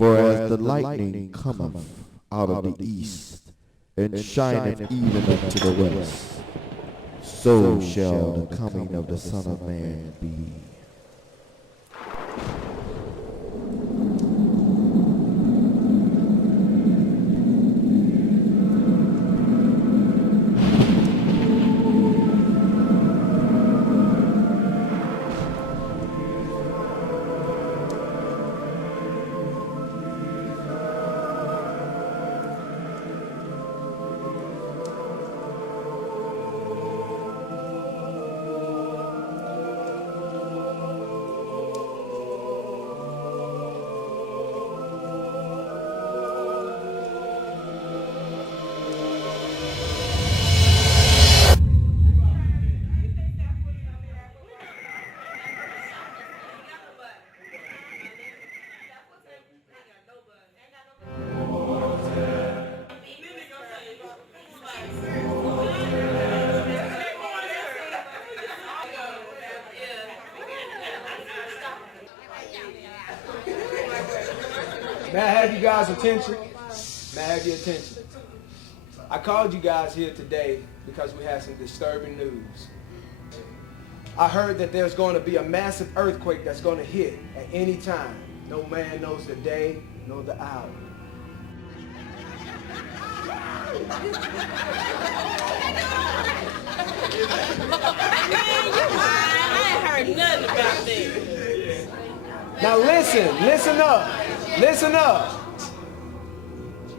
For as the lightning cometh out of the east, and shineth even unto the west, so shall the coming of the Son of Man be. May I have you guys' attention? May I have your attention? I called you guys here today because we have some disturbing news. I heard that there's going to be a massive earthquake that's going to hit at any time. No man knows the day nor the hour. I ain't heard nothing about this. Now listen up.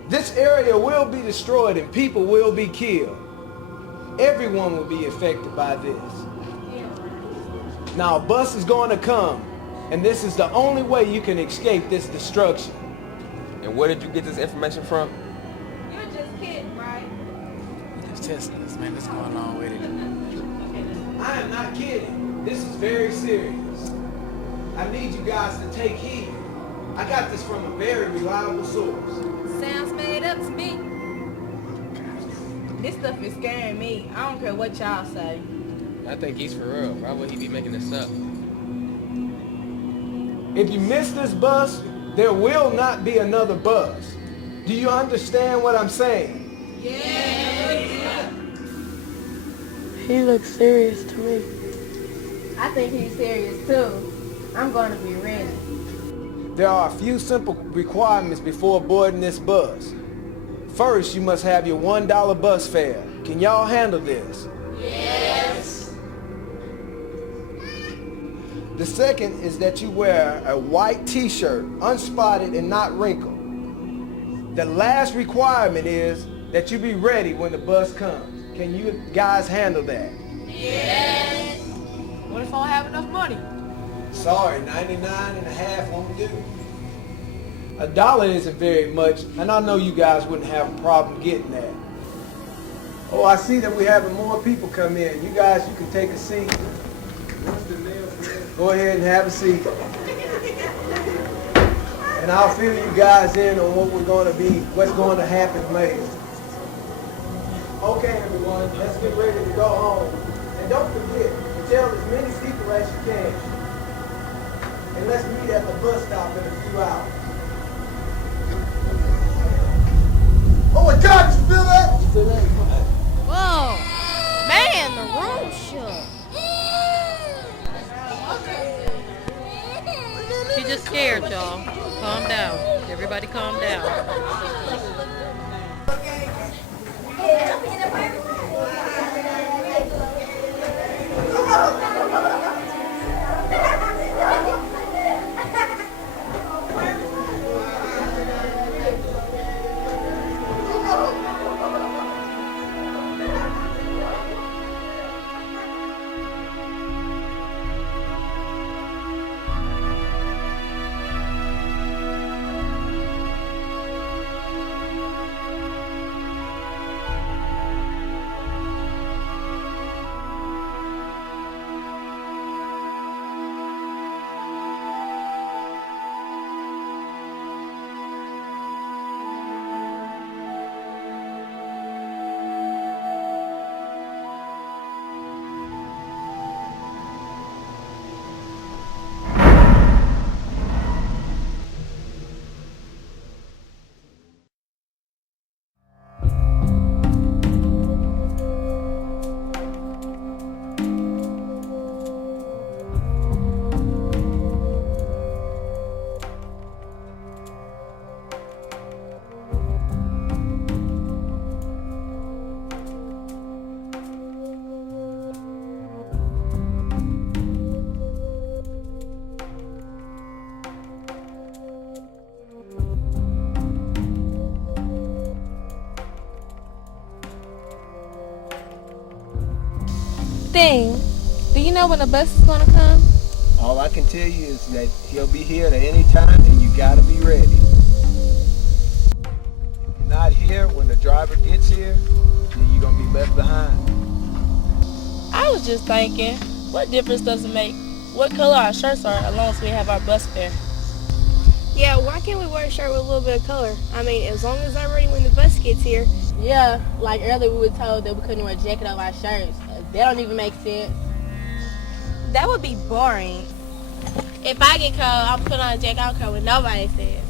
This area will be destroyed and people will be killed. Everyone will be affected by this. Now a bus is going to come, and this is the only way you can escape this destruction. And where did you get this information from? You're just kidding, right? Just testing this, man. What's going on with it? I am not kidding. This is very serious. I need you guys to take heed. I got this from a very reliable source. Sounds made up to me. This stuff is scaring me. I don't care what y'all say. I think he's for real. Why would he be making this up? If you miss this bus, there will not be another bus. Do you understand what I'm saying? Yeah. He looks serious to me. I think he's serious too. I'm going to be ready. There are a few simple requirements before boarding this bus. First, you must have your $1 bus fare. Can y'all handle this? Yes. The second is that you wear a white t-shirt, unspotted and not wrinkled. The last requirement is that you be ready when the bus comes. Can you guys handle that? Yes. What if I don't have enough money? Sorry, 99 and a half won't do. $1 isn't very much, and I know you guys wouldn't have a problem getting that. Oh, I see that we're having more people come in. You guys, you can take a seat. Go ahead and have a seat. And I'll fill you guys in on what's going to happen later. Okay, everyone, let's get ready to go home. And don't forget to tell as many people as you can. And let's meet at the bus stop in a few hours. Oh my God, you feel that? You feel that? Whoa! Man, the room shook. She just scared, y'all. Calm down. Everybody calm down. thing. Do you know when the bus is gonna come? All I can tell you is that he'll be here at any time and you gotta be ready. If you're not here when the driver gets here, then you're gonna be left behind. I was just thinking, what difference does it make what color our shirts are as long as we have our bus fare? Yeah, why can't we wear a shirt with a little bit of color? I mean, as long as I'm ready when the bus gets here. Yeah, like earlier we were told that we couldn't wear a jacket over our shirts. That don't even make sense. That would be boring. If I get cold, I'm put on a jacket. I don't care what nobody says.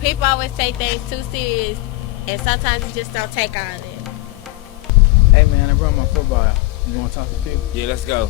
People always take things too serious, and sometimes you just don't take on it. Hey man, I brought my football out. You wanna talk to people? Yeah, let's go.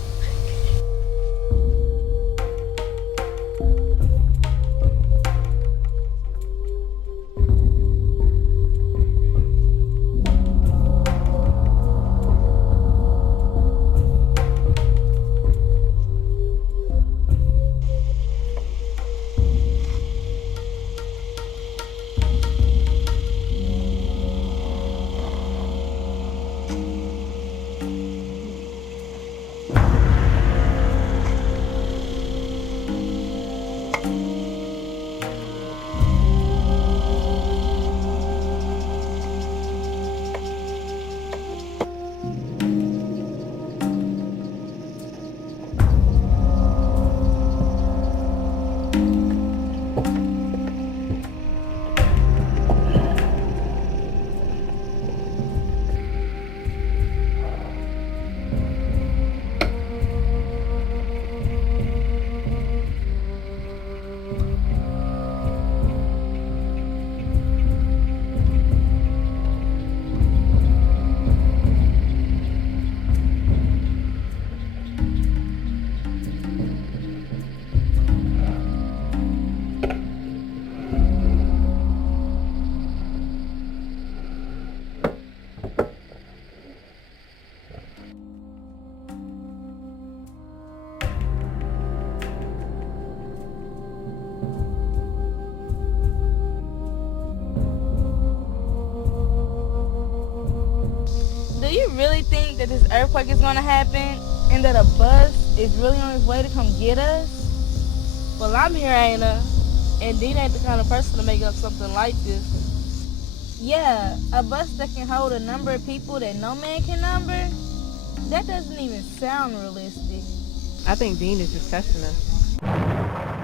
Do you really think that this earthquake is going to happen and that a bus is really on its way to come get us? Well, I'm here, ain't I? And Dean ain't the kind of person to make up something like this. Yeah, a bus that can hold a number of people that no man can number? That doesn't even sound realistic. I think Dean is just testing us.